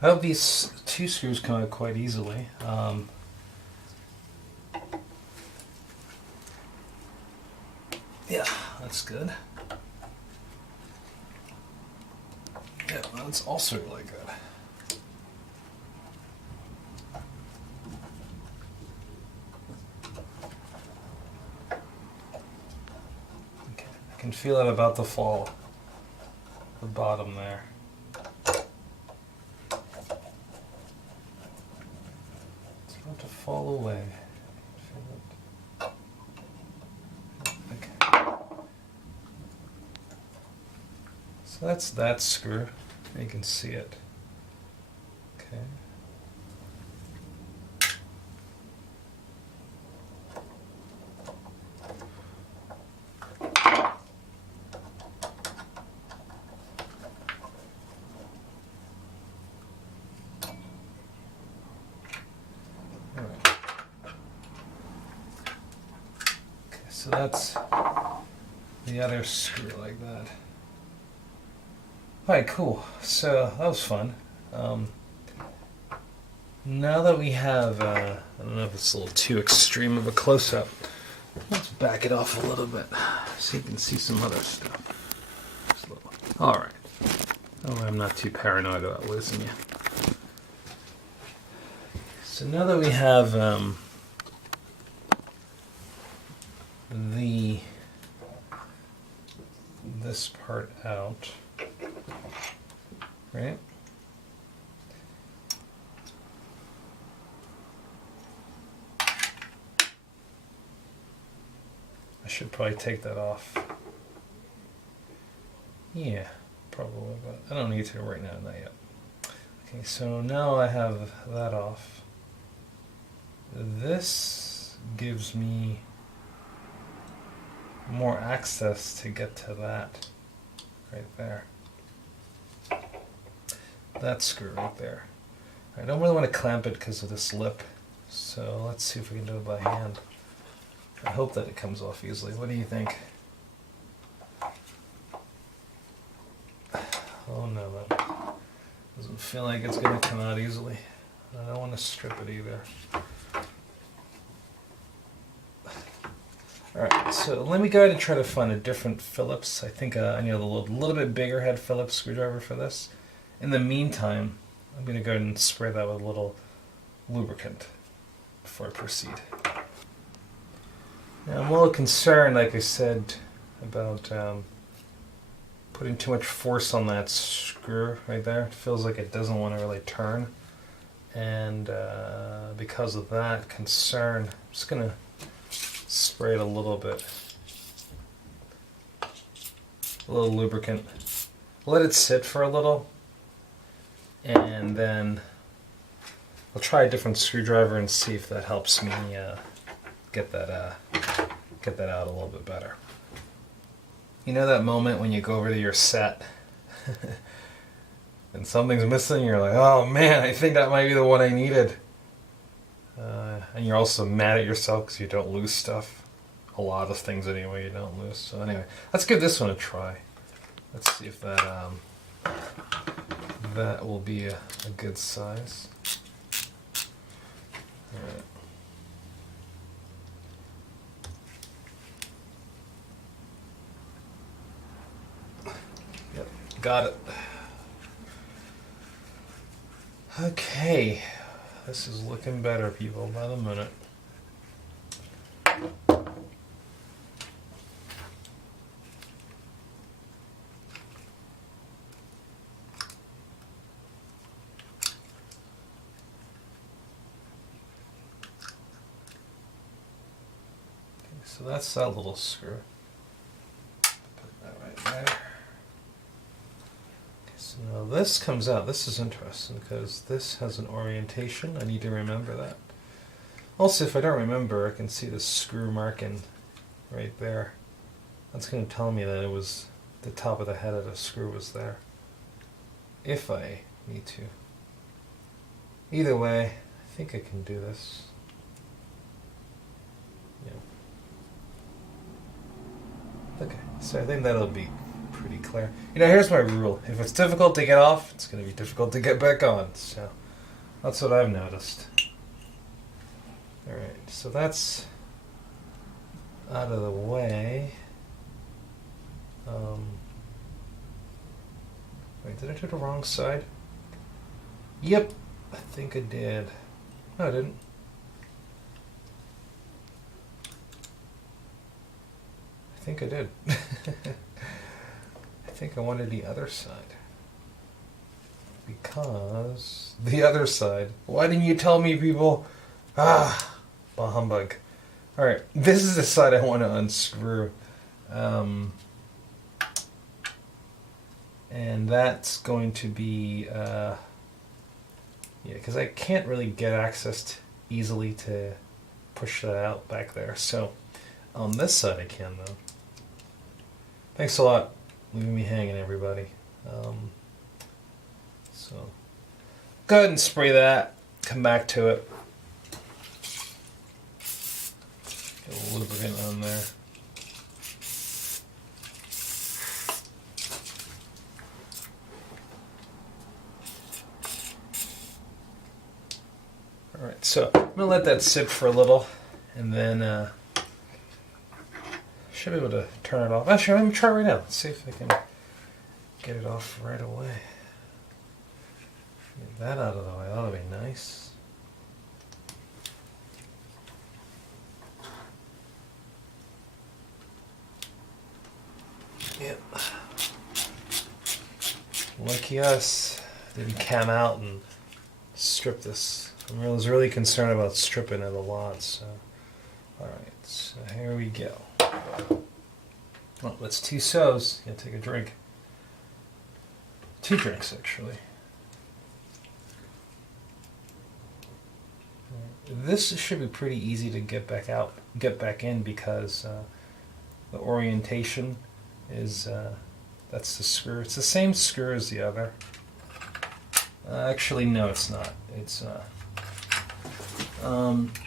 I hope these two screws come out quite easily. Yeah, that's good. Yeah, that's also really good. Okay, I can feel it about to fall. The bottom there. It's about to fall away. Okay. So that's that screw. You can see it. Okay. So that's the other screw like that. Alright, cool. So that was fun. Now that we have, I don't know if it's a little too extreme of a close-up. Let's back it off a little bit so you can see some other stuff. Alright. Oh, I'm not too paranoid about losing you. So now that we have this part out, right? I should probably take that off. Yeah, probably, but I don't need to right now, not yet. Okay, so now I have that off. This gives me more access to get to that right there. That screw right there. I don't really want to clamp it because of this lip, so let's see if we can do it by hand. I hope that it comes off easily. What do you think? Oh no, that doesn't feel like it's going to come out easily. I don't want to strip it either. Alright, so let me go ahead and try to find a different Phillips. I think I need a little bit bigger head Phillips screwdriver for this. In the meantime, I'm going to go ahead and spray that with a little lubricant before I proceed. Now, I'm a little concerned, like I said, about putting too much force on that screw right there. It feels like it doesn't want to really turn. And because of that concern, I'm just going to spray it a little bit. A little lubricant. Let it sit for a little. And then I'll try a different screwdriver and see if that helps me get that out a little bit better. You know that moment when you go over to your set and something's missing, you're like, oh man, I think that might be the one I needed. And you're also mad at yourself because you don't lose stuff. A lot of things anyway you don't lose. So anyway, let's give this one a try. Let's see if that that will be a good size. All right. Yep, got it. Okay, this is looking better, people, by the minute. So that's that little screw. Put that right there. Okay, so now this comes out. This is interesting because this has an orientation. I need to remember that. Also, if I don't remember, I can see the screw marking right there. That's going to tell me that it was the top of the head of the screw was there. If I need to. Either way, I think I can do this. Yeah. Okay, so I think that'll be pretty clear. You know, here's my rule. If it's difficult to get off, it's going to be difficult to get back on. So that's what I've noticed. Alright, so that's out of the way. Wait, did I do the wrong side? Yep, I think I did. No, I didn't. I think I did. I think I wanted the other side. Because the other side. Why didn't you tell me, people? Ah, bah humbug. Alright, this is the side I want to unscrew. And that's going to be, yeah, because I can't really get access easily to push that out back there. So on this side I can, though. Thanks a lot, leaving me hanging, everybody. So go ahead and spray that. Come back to it. Get a lubricant on there. Alright, so I'm going to let that sit for a little, and then should be able to turn it off. Actually, I'm going to try right now. Let's see if I can get it off right away. Get that out of the way. That'll be nice. Yep. Lucky us. Didn't cam out and strip this. I was really concerned about stripping it a lot, so. Alright, so here we go. Well, that's 2 so's. Gonna take a drink. 2 drinks, actually. This should be pretty easy to get back in because the orientation is, that's the screw. It's the same screw as the other. Actually, no, it's not. It's,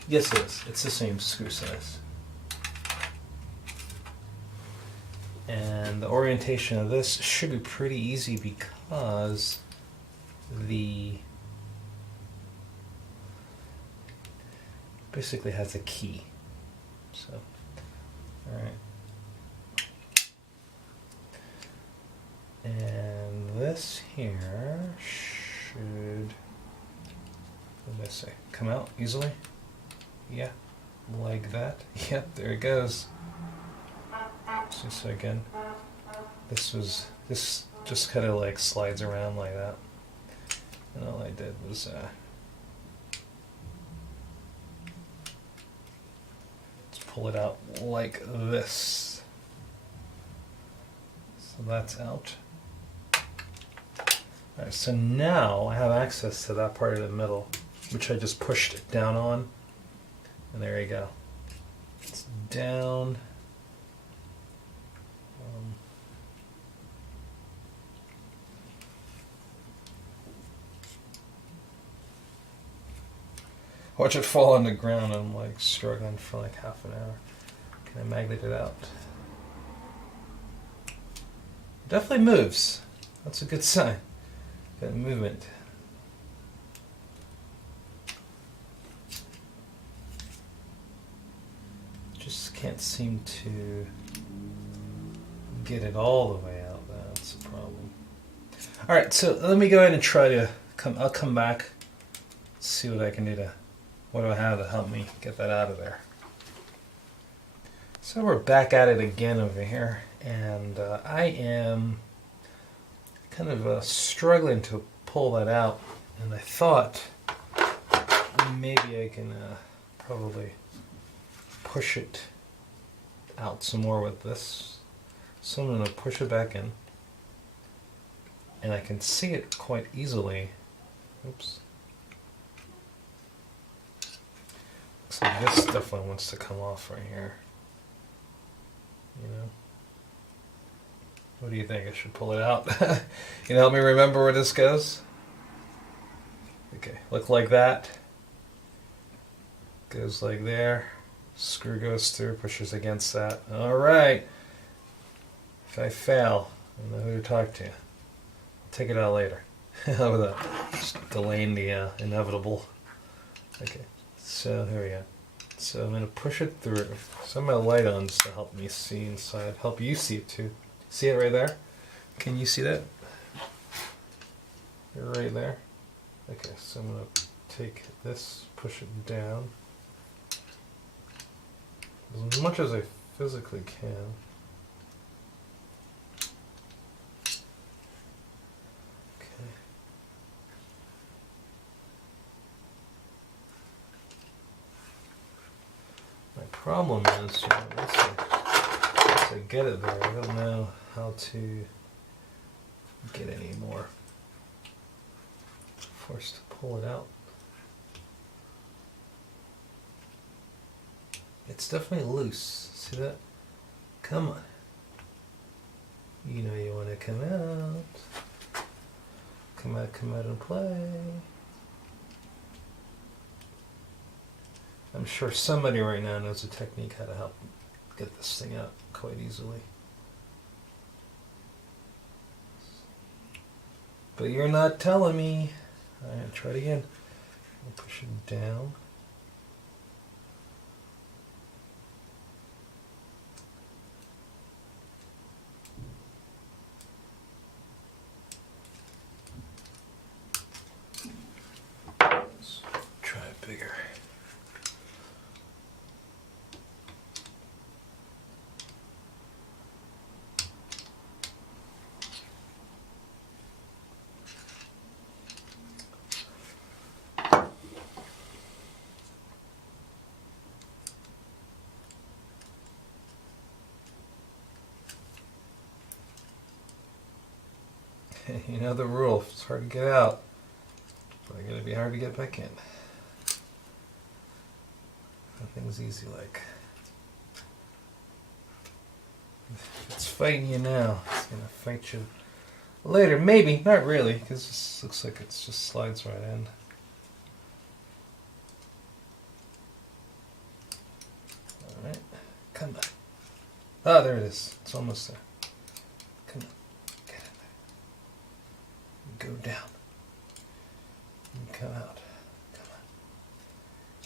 yes it is. It's the same screw size. And the orientation of this should be pretty easy because the basically has a key. So, alright. And this here should, what did I say, come out easily? Yeah. like that. Yep, there it goes. So again, this just kind of like slides around like that, and all I did was just pull it out like this. So that's out. All right, so now I have access to that part of the middle, which I just pushed it down on, and there you go. It's down. Watch it fall on the ground. I'm like struggling for like half an hour. Can I magnet it out? It definitely moves. That's a good sign. Got movement. Just can't seem to get it all the way out. That's a problem. All right, so let me go ahead and try to come. I'll come back, see what I can do to. What do I have to help me get that out of there? So we're back at it again over here, and I am kind of struggling to pull that out, and I thought maybe I can probably push it out some more with this. So I'm going to push it back in, and I can see it quite easily. Oops. So this definitely wants to come off right here. You know? What do you think? I should pull it out? You know, help me remember where this goes? Okay, look like that. Goes like there. Screw goes through, pushes against that. Alright. If I fail, I know who to talk to. I'll take it out later. How about that? Just delaying the inevitable. Okay. So here we go. So I'm going to push it through. So I'm going to light on just to help me see inside. Help you see it too. See it right there? Can you see that? You're right there. Okay, so I'm going to take this, push it down as much as I physically can. Problem is, you know, once I get it there, I don't know how to get any more. Forced to pull it out. It's definitely loose. See that? Come on. You know you want to come out. Come out and play. I'm sure somebody right now knows a technique how to help get this thing out quite easily. But you're not telling me. Alright, try it again. I'll push it down. Let's try it bigger. You know the rule, if it's hard to get out, it's going to be hard to get back in. Nothing's easy like. If it's fighting you now, it's going to fight you later. Maybe, not really, because this looks like it just slides right in. Alright, come on. Ah, there it is. It's almost there. Come on. Go down and come out. Come on.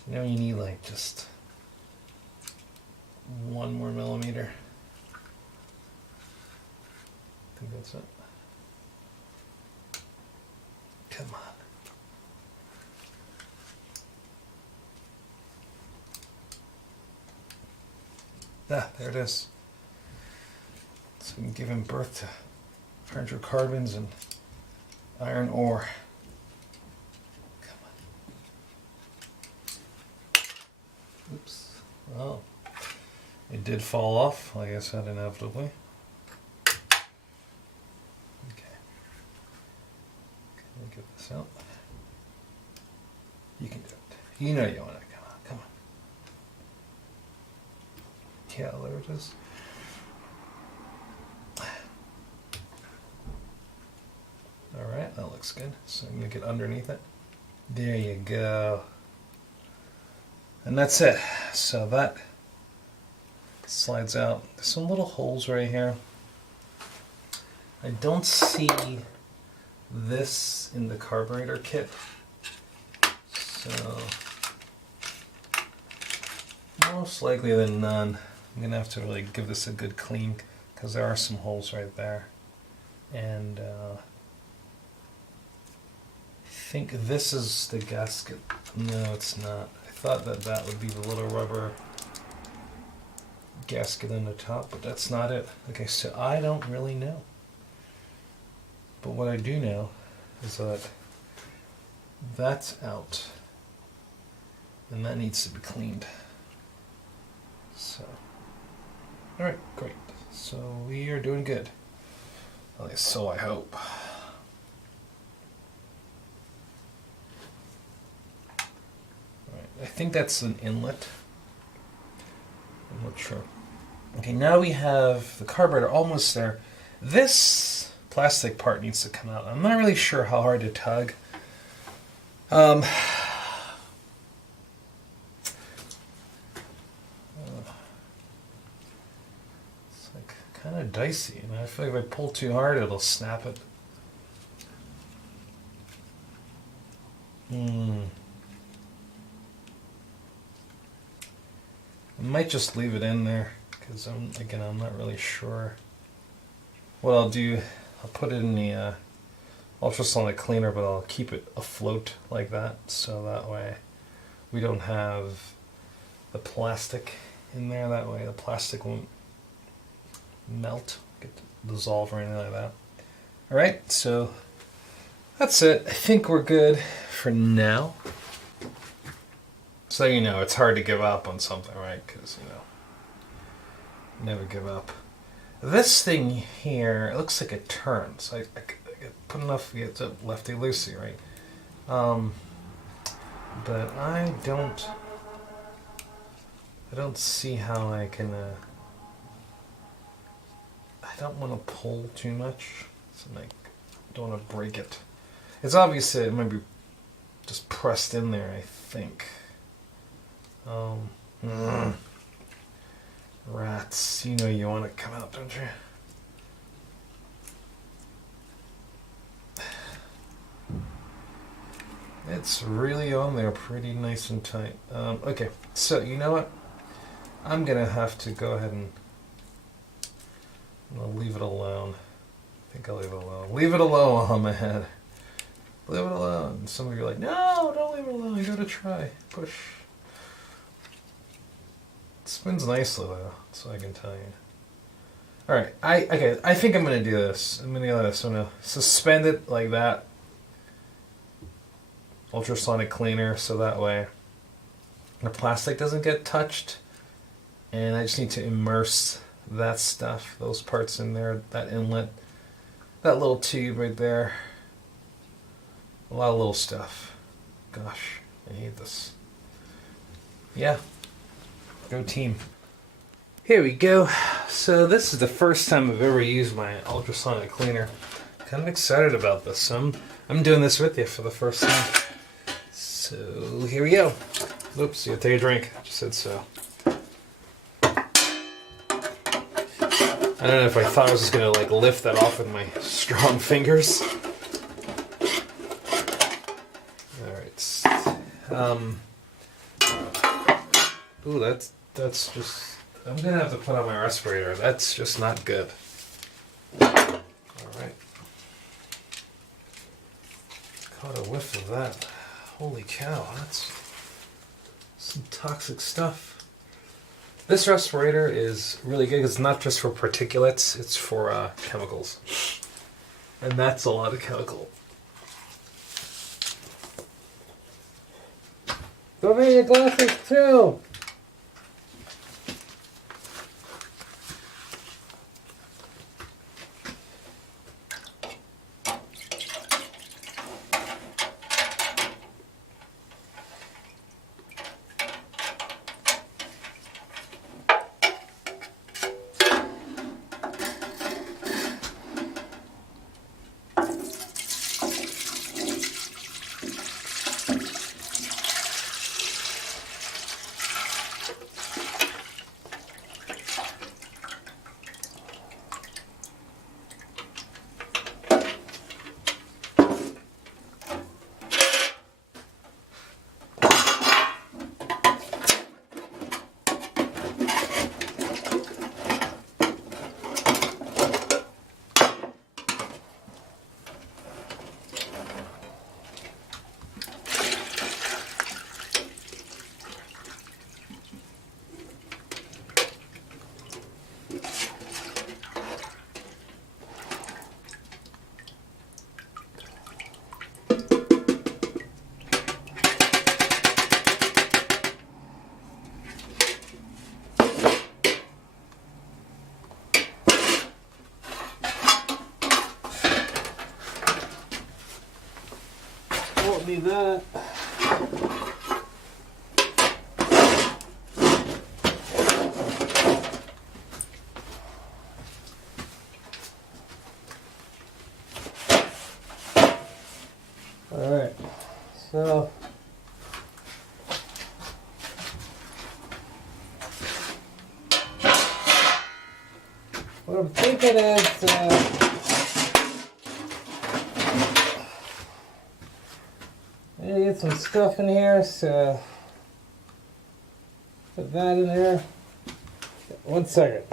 You know you need like just 1 more millimeter. I think that's it. Come on. Ah, there it is. So we can give him birth to hydrocarbons and iron ore. Come on. Oops. Oh. It did fall off, like I said, inevitably. Okay. Can we get this out? You can do it. You know you want it. Come on, come on. Yeah, there it is. Alright, that looks good. So I'm going to get underneath it. There you go. And that's it. So that slides out. There's some little holes right here. I don't see this in the carburetor kit. So most likely than none, I'm going to have to really give this a good clean because there are some holes right there. And I think this is the gasket. No, it's not. I thought that that would be the little rubber gasket on the top, but that's not it. Okay, so I don't really know. But what I do know is that that's out. And that needs to be cleaned. So, alright, great. So we are doing good. At least so I hope. I think that's an inlet. I'm not sure. Okay, now we have the carburetor almost there. This plastic part needs to come out. I'm not really sure how hard to tug. It's like kind of dicey, and I feel like if I pull too hard, it'll snap it. I might just leave it in there because I'm not really sure. What I'll do, I'll put it in the ultrasonic cleaner, but I'll keep it afloat like that, so that way we don't have the plastic in there. That way the plastic won't melt, get dissolved or anything like that. All right, so that's it. I think we're good for now. So you know, it's hard to give up on something, right? Because, you know, never give up. This thing here, it looks like it turns. I put enough to get it lefty-loosey, right? But I don't see how I can, I don't want to pull too much, so I don't want to break it. It's obvious that it might be just pressed in there, I think. Rats, you know you want to come out, don't you? It's really on there pretty nice and tight. Okay, so you know what? I'm going to have to go ahead and I'll leave it alone. I think I'll leave it alone. Leave it alone on my head. Leave it alone. Some of you are like, no, don't leave it alone. You got to try. Push. It spins nicely though, so I can tell you. Alright, I think I'm going to do this. I'm going to do this. I'm going to suspend it like that. Ultrasonic cleaner, so that way the plastic doesn't get touched. And I just need to immerse that stuff, those parts in there, that inlet, that little tube right there. A lot of little stuff. Gosh, I hate this. Yeah. Go team. Here we go. So this is the first time I've ever used my ultrasonic cleaner. Kind of excited about this. So I'm doing this with you for the first time. So here we go. Oops, you gotta take a drink. I just said so. I don't know if I thought I was just gonna like lift that off with my strong fingers. Alright. Ooh, that's just... I'm gonna have to put on my respirator. That's just not good. Alright. Caught a whiff of that. Holy cow, that's some toxic stuff. This respirator is really good. It's not just for particulates, it's for chemicals. And that's a lot of chemical. Go make your glasses too. Won't need that. All right, so what I'm thinking is I need to get some stuff in here, so put that in there. 1 second.